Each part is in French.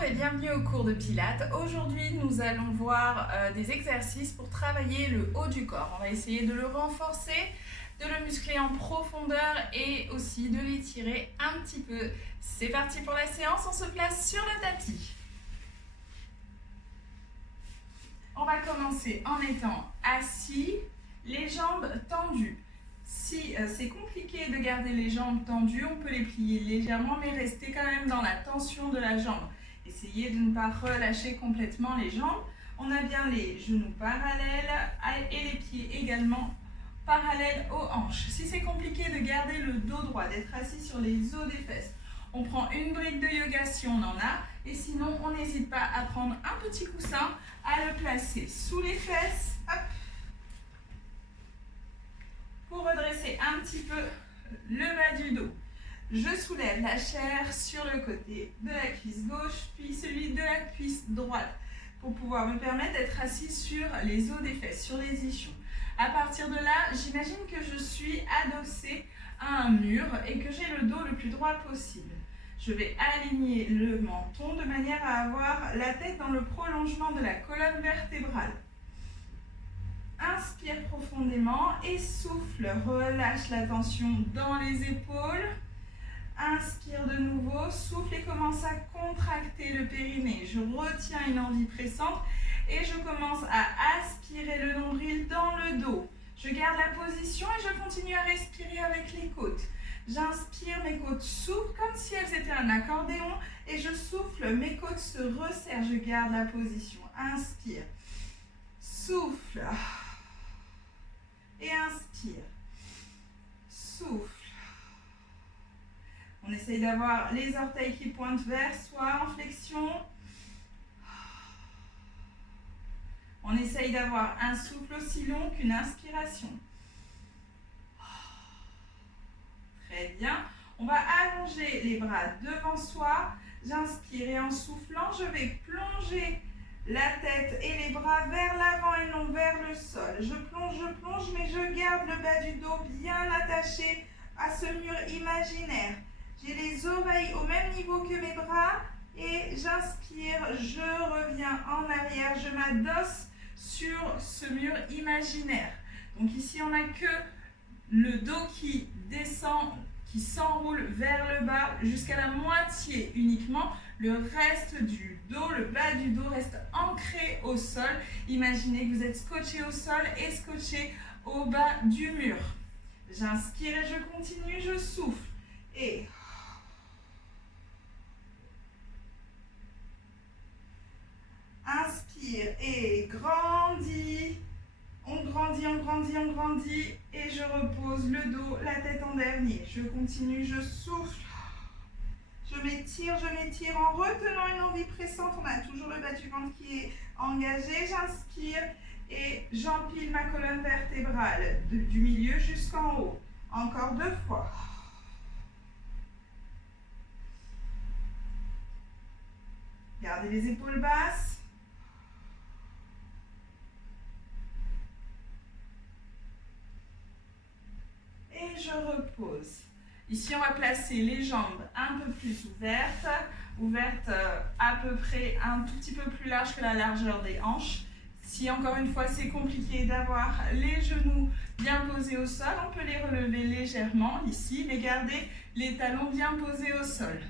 Bonjour et bienvenue au cours de Pilates. Aujourd'hui, nous allons voir des exercices pour travailler le haut du corps. On va essayer de le renforcer, de le muscler en profondeur et aussi de l'étirer un petit peu. C'est parti pour la séance, on se place sur le tapis. On va commencer en étant assis, les jambes tendues. Si c'est compliqué de garder les jambes tendues, on peut les plier légèrement, mais rester quand même dans la tension de la jambe. Essayez de ne pas relâcher complètement les jambes. On a bien les genoux parallèles et les pieds également parallèles aux hanches. Si c'est compliqué de garder le dos droit, d'être assis sur les os des fesses, on prend une brique de yoga si on en a. Et sinon, on n'hésite pas à prendre un petit coussin, à le placer sous les fesses. Hop. Pour redresser un petit peu le bas du dos, je soulève la chair sur le côté de la cuisse gauche, puis celui de la cuisse droite, pour pouvoir me permettre d'être assis sur les os des fesses, sur les ischions. À partir de là, j'imagine que je suis adossée à un mur et que j'ai le dos le plus droit possible. Je vais aligner le menton de manière à avoir la tête dans le prolongement de la colonne vertébrale. Inspire profondément et souffle, relâche la tension dans les épaules. Inspire de nouveau, souffle et commence à contracter le périnée. Je retiens une envie pressante et je commence à aspirer le nombril dans le dos. Je garde la position et je continue à respirer avec les côtes. J'inspire, mes côtes s'ouvrent comme si elles étaient un accordéon et je souffle, mes côtes se resserrent, je garde la position. Inspire, souffle. Et inspire, souffle. On essaye d'avoir les orteils qui pointent vers soi en flexion. On essaye d'avoir un souffle aussi long qu'une inspiration. Très bien. On va allonger les bras devant soi. J'inspire et en soufflant, je vais plonger la tête et les bras vers l'avant et non vers le sol. Je plonge, mais je garde le bas du dos bien attaché à ce mur imaginaire. J'ai les oreilles au même niveau que mes bras et j'inspire, je reviens en arrière, je m'adosse sur ce mur imaginaire. Donc ici, on n'a que le dos qui descend, qui s'enroule vers le bas jusqu'à la moitié uniquement. Le reste du dos, le bas du dos reste ancré au sol. Imaginez que vous êtes scotché au sol et scotché au bas du mur. J'inspire et je continue, je souffle. Et inspire et grandis. On grandit, on grandit, on grandit. Et je repose le dos, la tête en dernier. Je continue, je souffle. Je m'étire en retenant une envie pressante. On a toujours le bas du ventre qui est engagé. J'inspire et j'empile ma colonne vertébrale du milieu jusqu'en haut. Encore 2 fois. Gardez les épaules basses. Et je repose. Ici, on va placer les jambes un peu plus ouvertes à peu près un tout petit peu plus large que la largeur des hanches. Si encore une fois, c'est compliqué d'avoir les genoux bien posés au sol, on peut les relever légèrement ici, mais gardez les talons bien posés au sol.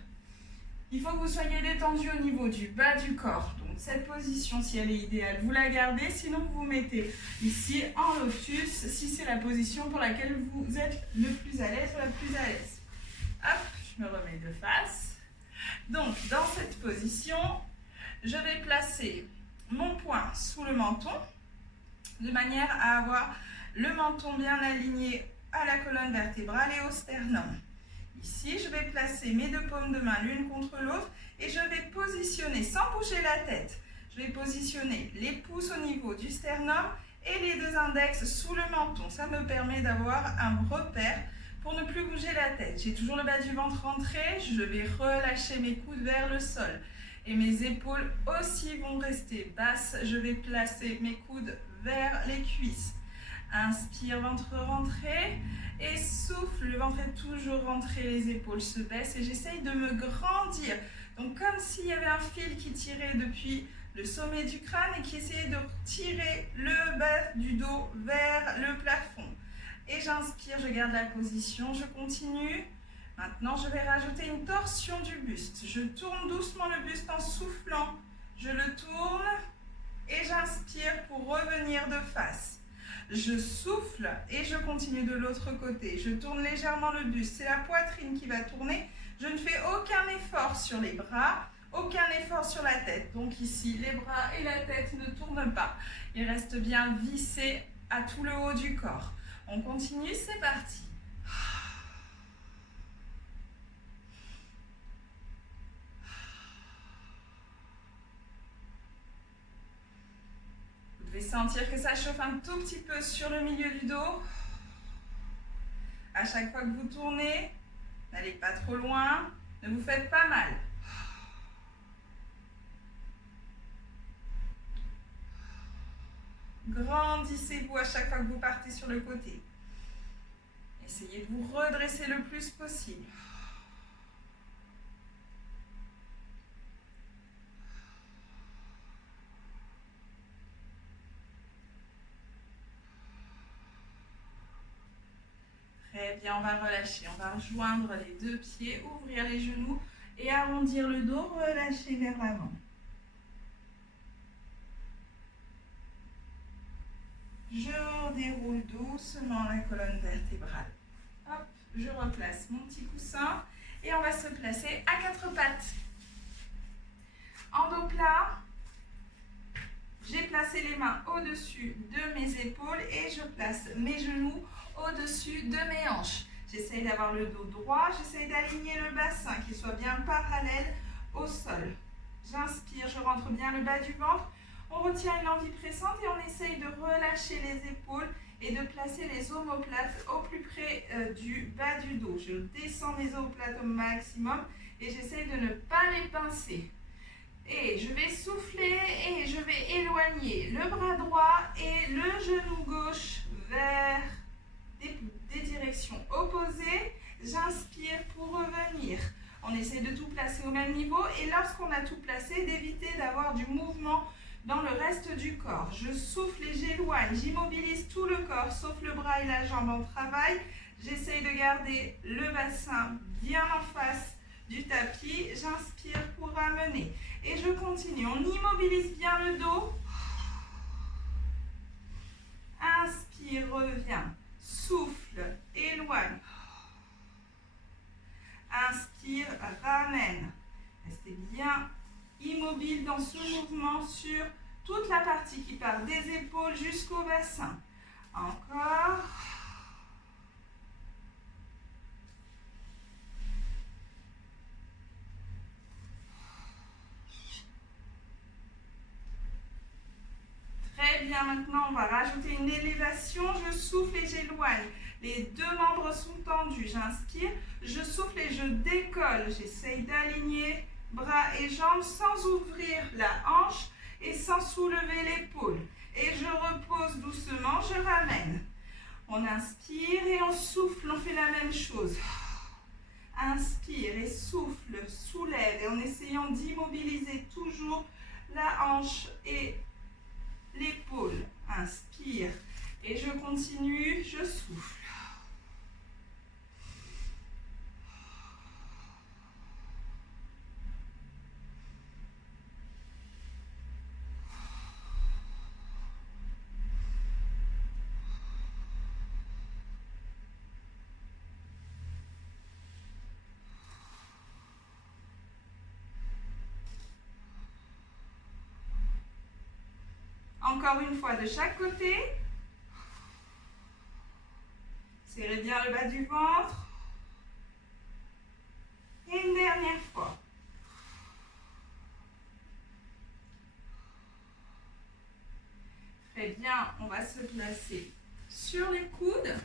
Il faut que vous soyez détendu au niveau du bas du corps. Donc cette position, si elle est idéale, vous la gardez. Sinon, vous vous mettez ici en lotus, si c'est la position pour laquelle vous êtes le plus à l'aise ou la plus à l'aise. Hop, je me remets de face. Donc, dans cette position, je vais placer mon poing sous le menton, de manière à avoir le menton bien aligné à la colonne vertébrale et au sternum. Ici, je vais placer mes 2 paumes de main l'une contre l'autre et je vais positionner, sans bouger la tête, je vais positionner les pouces au niveau du sternum et les 2 index sous le menton. Ça me permet d'avoir un repère pour ne plus bouger la tête. J'ai toujours le bas du ventre rentré, je vais relâcher mes coudes vers le sol. Et mes épaules aussi vont rester basses. Je vais placer mes coudes vers les cuisses. Inspire, ventre rentré. Et souffle, le ventre est toujours rentré, les épaules se baissent. Et j'essaye de me grandir Donc comme s'il y avait un fil qui tirait depuis le sommet du crâne et qui essayait de tirer le bas du dos vers le plafond. Et j'inspire, je garde la position, je continue. Maintenant, je vais rajouter une torsion du buste. Je tourne doucement le buste en soufflant. Je le tourne et j'inspire pour revenir de face. Je souffle et je continue de l'autre côté. Je tourne légèrement le buste. C'est la poitrine qui va tourner. Je ne fais aucun effort sur les bras, aucun effort sur la tête. Donc ici, les bras et la tête ne tournent pas. Ils restent bien vissés à tout le haut du corps. On continue, c'est parti. Vous devez sentir que ça chauffe un tout petit peu sur le milieu du dos. À chaque fois que vous tournez, n'allez pas trop loin, ne vous faites pas mal. Grandissez-vous à chaque fois que vous partez sur le côté. Essayez de vous redresser le plus possible. Très bien, on va relâcher. On va rejoindre les deux pieds, ouvrir les genoux et arrondir le dos, relâcher vers l'avant. Je déroule doucement la colonne vertébrale. Hop, je replace mon petit coussin et on va se placer à quatre pattes. En dos plat, j'ai placé les mains au-dessus de mes épaules et je place mes genoux au-dessus de mes hanches. J'essaye d'avoir le dos droit, j'essaye d'aligner le bassin, qu'il soit bien parallèle au sol. J'inspire, je rentre bien le bas du ventre. On retient une envie pressante et on essaye de relâcher les épaules et de placer les omoplates au plus près du bas du dos. Je descends mes omoplates au maximum et j'essaye de ne pas les pincer. Et je vais souffler et je vais éloigner le bras droit et le genou gauche vers des directions opposées. J'inspire pour revenir. On essaie de tout placer au même niveau et lorsqu'on a tout placé, d'éviter d'avoir du mouvement dans le reste du corps. Je souffle et j'éloigne, j'immobilise tout le corps, sauf le bras et la jambe en travail. J'essaye de garder le bassin bien en face du tapis. J'inspire pour ramener. Et je continue. On immobilise bien le dos. Inspire, reviens. Souffle, éloigne. Inspire, ramène. Restez bien immobile dans ce mouvement sur toute la partie qui part des épaules jusqu'au bassin. Encore. Très bien, maintenant on va rajouter une élévation. Je souffle et j'éloigne. Les deux membres sont tendus. J'inspire, je souffle et je décolle. J'essaye d'aligner bras et jambes sans ouvrir la hanche et sans soulever l'épaule. Et je repose doucement, je ramène. On inspire et on souffle, on fait la même chose. Inspire et souffle, soulève et en essayant d'immobiliser toujours la hanche et l'épaule. Inspire et je continue, je souffle. Encore une fois de chaque côté. Serrez bien le bas du ventre. Et une dernière fois. Très bien, on va se placer sur les coudes.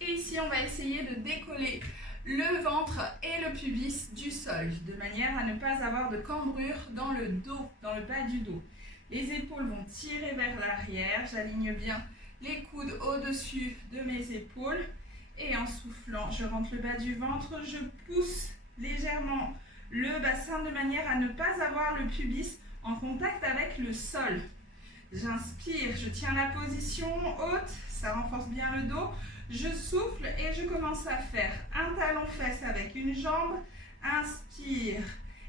Et ici, on va essayer de décoller le ventre et le pubis du sol, de manière à ne pas avoir de cambrure dans le dos, dans le bas du dos. Les épaules vont tirer vers l'arrière, j'aligne bien les coudes au-dessus de mes épaules Et en soufflant, je rentre le bas du ventre, je pousse légèrement le bassin de manière à ne pas avoir le pubis en contact avec le sol. J'inspire, je tiens la position haute, ça renforce bien le dos. Je souffle et je commence à faire un talon-fesse avec une jambe. Inspire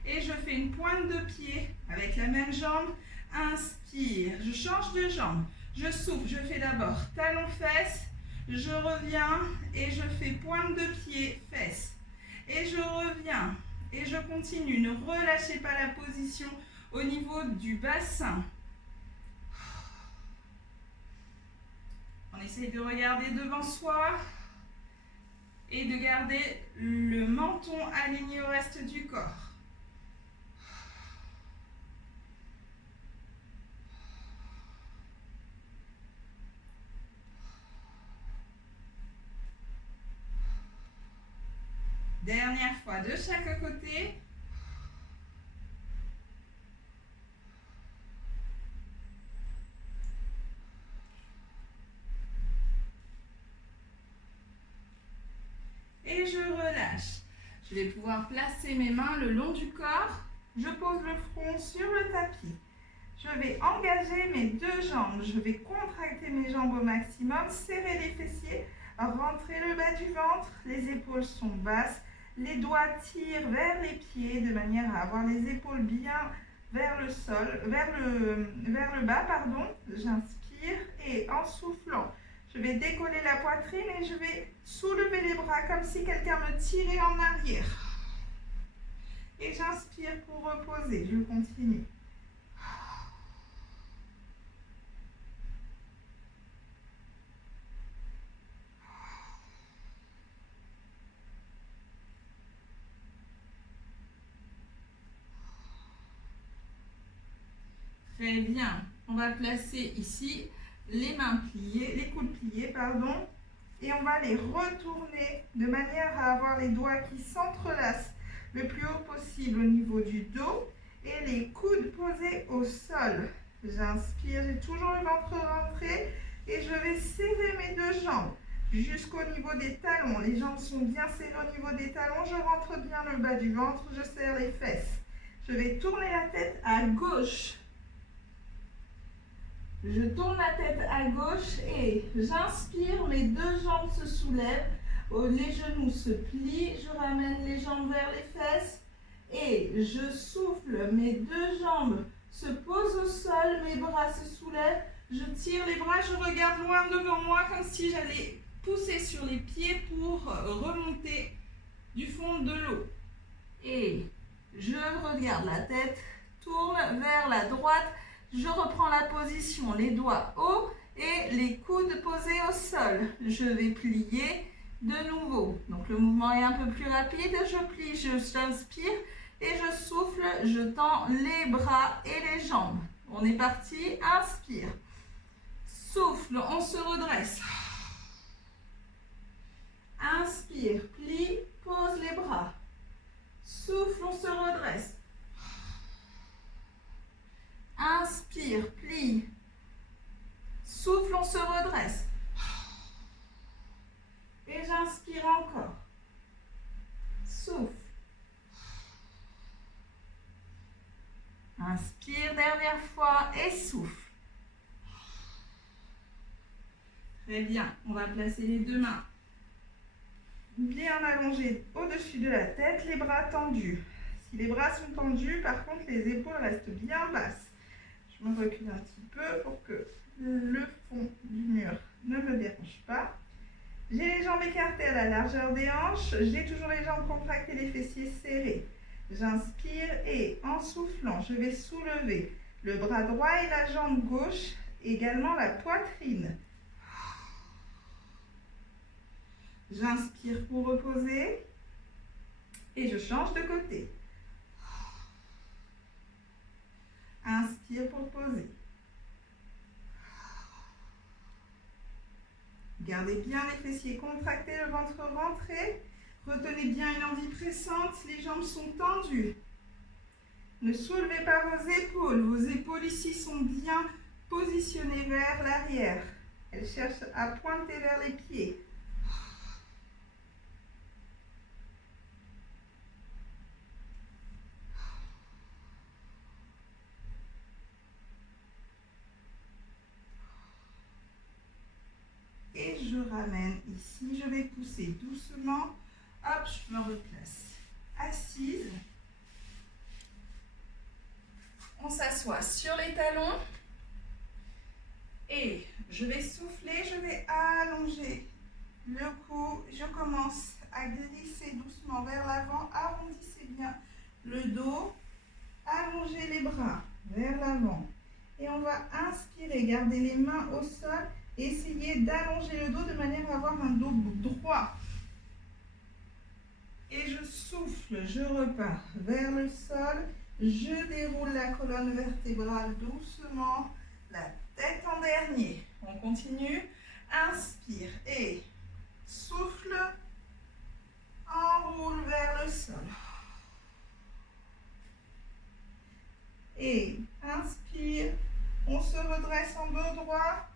et je fais une pointe de pied avec la même jambe. Inspire, je change de jambe. Je souffle, je fais d'abord talon-fesse. Je reviens et je fais pointe de pied, fesse. Et je reviens et je continue. Ne relâchez pas la position au niveau du bassin. On essaye de regarder devant soi et de garder le menton aligné au reste du corps. Dernière fois de chaque côté. Et je relâche. Je vais pouvoir placer mes mains le long du corps. Je pose le front sur le tapis. Je vais engager mes deux jambes. Je vais contracter mes jambes au maximum, serrer les fessiers, rentrer le bas du ventre. Les épaules sont basses. Les doigts tirent vers les pieds de manière à avoir les épaules bien vers le sol, vers le bas, pardon. J'inspire et en soufflant, je vais décoller la poitrine et je vais soulever les bras comme si quelqu'un me tirait en arrière. Et j'inspire pour reposer. Je continue. Très bien. On va placer ici les mains pliées, les coudes pliés, pardon. Et on va les retourner de manière à avoir les doigts qui s'entrelacent le plus haut possible au niveau du dos et les coudes posés au sol. J'inspire, j'ai toujours le ventre rentré et je vais serrer mes deux jambes jusqu'au niveau des talons. Les jambes sont bien serrées au niveau des talons. Je rentre bien le bas du ventre, je serre les fesses. Je vais tourner la tête à gauche. Je tourne la tête à gauche et j'inspire, mes deux jambes se soulèvent, les genoux se plient, je ramène les jambes vers les fesses et je souffle, mes deux jambes se posent au sol, mes bras se soulèvent, je tire les bras, je regarde loin devant moi comme si j'allais pousser sur les pieds pour remonter du fond de l'eau. Et je regarde la tête, tourne vers la droite. Je reprends la position, les doigts hauts et les coudes posés au sol. Je vais plier de nouveau. Donc le mouvement est un peu plus rapide. Je plie, j'inspire et je souffle, je tends les bras et les jambes. On est parti, inspire. Souffle, on se redresse. Inspire, plie, pose les bras. Souffle, on se redresse. Inspire, plie. Souffle, on se redresse. Et j'inspire encore. Souffle. Inspire, dernière fois et souffle. Très bien, on va placer les deux mains bien allongées au-dessus de la tête, les bras tendus. Si les bras sont tendus, par contre, les épaules restent bien basses. Je me recule un petit peu pour que le fond du mur ne me dérange pas. J'ai les jambes écartées à la largeur des hanches. J'ai toujours les jambes contractées, les fessiers serrés. J'inspire et en soufflant, je vais soulever le bras droit et la jambe gauche, également la poitrine. J'inspire pour reposer et je change de côté. Inspire pour poser. Gardez bien les fessiers contractés, le ventre rentré. Retenez bien une envie pressante, les jambes sont tendues. Ne soulevez pas vos épaules ici sont bien positionnées vers l'arrière. Elles cherchent à pointer vers les pieds. ramène ici. Je vais pousser doucement. Hop, je me replace. Assise. On s'assoit sur les talons. Et je vais souffler, je vais allonger le cou. Je commence à glisser doucement vers l'avant. Arrondissez bien le dos. Allongez les bras vers l'avant. Et on va inspirer, garder les mains au sol. Essayez d'allonger le dos de manière à avoir un dos droit. Et je souffle, je repars vers le sol. Je déroule la colonne vertébrale doucement. La tête en dernier. On continue. Inspire et souffle. Enroule vers le sol. Et inspire. On se redresse en dos droit.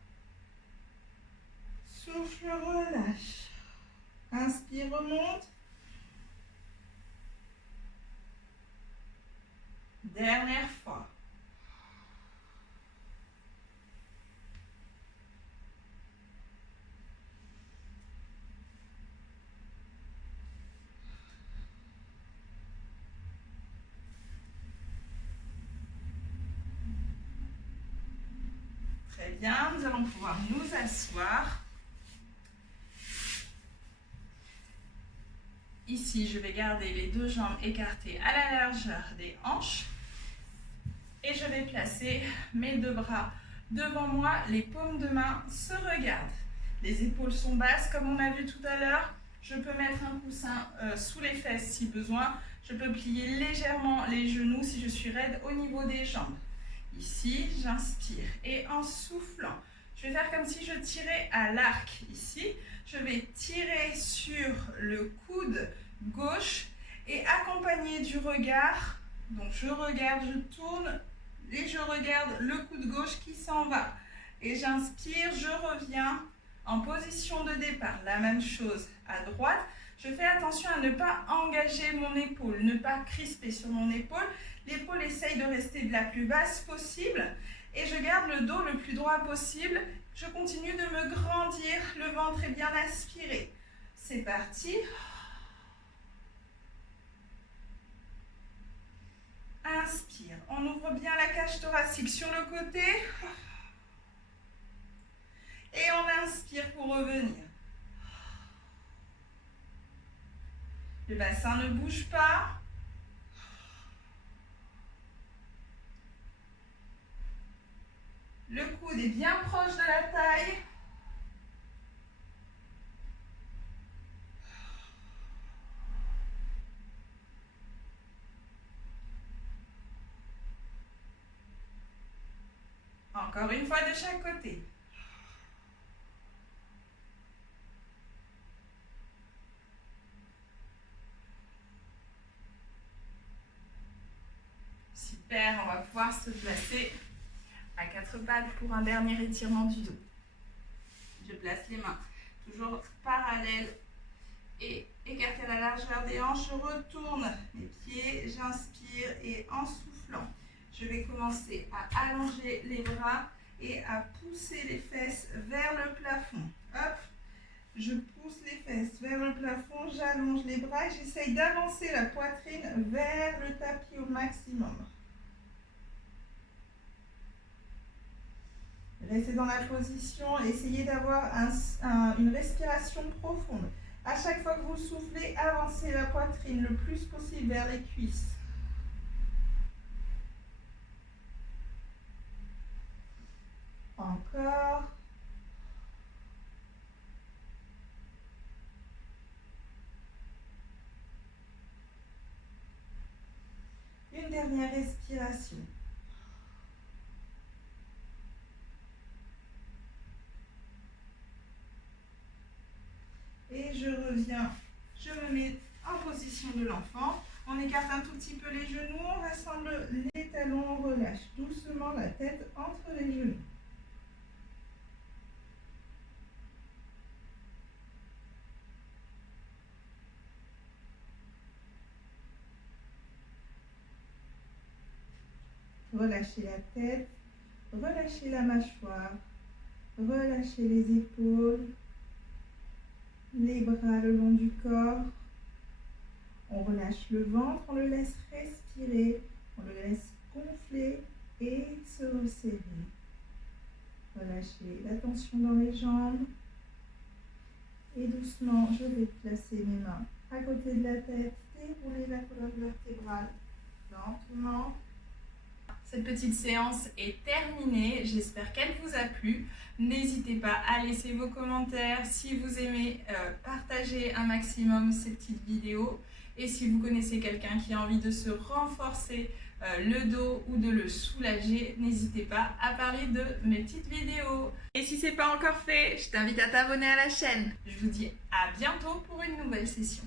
Souffle, relâche. Inspire, remonte. Dernière fois. Très bien, nous allons pouvoir nous asseoir. Ici, je vais garder les deux jambes écartées à la largeur des hanches. Et je vais placer mes deux bras devant moi. Les paumes de main se regardent. Les épaules sont basses comme on a vu tout à l'heure. Je peux mettre un coussin sous les fesses si besoin. Je peux plier légèrement les genoux si je suis raide au niveau des jambes. Ici, j'inspire et en soufflant, je vais faire comme si je tirais à l'arc. Ici, je vais tirer sur le coude gauche et accompagné du regard. Donc, je regarde, je tourne et je regarde le coude gauche qui s'en va. Et j'inspire, je reviens en position de départ. La même chose à droite. Je fais attention à ne pas engager mon épaule, ne pas crisper sur mon épaule. L'épaule essaye de rester la plus basse possible et je garde le dos le plus droit possible. Je continue de me grandir, le ventre est bien aspiré. C'est parti. Inspire, on ouvre bien la cage thoracique sur le côté. Et on inspire pour revenir. Le bassin ne bouge pas. Le coude est bien proche de la taille. Encore une fois de chaque côté. Super, on va pouvoir se placer à quatre pattes pour un dernier étirement du dos. Je place les mains toujours parallèles et écartées à la largeur des hanches. Je retourne mes pieds, j'inspire et en soufflant, je vais commencer à allonger les bras et à pousser les fesses vers le plafond. Hop, je pousse les fesses vers le plafond, j'allonge les bras et j'essaye d'avancer la poitrine vers le tapis au maximum. Restez dans la position, essayez d'avoir une respiration profonde. À chaque fois que vous soufflez, avancez la poitrine le plus possible vers les cuisses. Encore. Une dernière respiration. Et je reviens, je me mets en position de l'enfant. On écarte un tout petit peu les genoux, on rassemble les talons, on relâche doucement la tête entre les genoux. Relâchez la tête, relâchez la mâchoire, relâchez les épaules. les bras le long du corps. On relâche le ventre, on le laisse respirer, on le laisse gonfler et se resserrer. Relâchez la tension dans les jambes. Et doucement, je vais placer mes mains à côté de la tête, dérouler la colonne vertébrale lentement. Cette petite séance est terminée, j'espère qu'elle vous a plu. N'hésitez pas à laisser vos commentaires si vous aimez partager un maximum ces petites vidéos. Et si vous connaissez quelqu'un qui a envie de se renforcer le dos ou de le soulager, n'hésitez pas à parler de mes petites vidéos. Et si ce n'est pas encore fait, je t'invite à t'abonner à la chaîne. Je vous dis à bientôt pour une nouvelle session.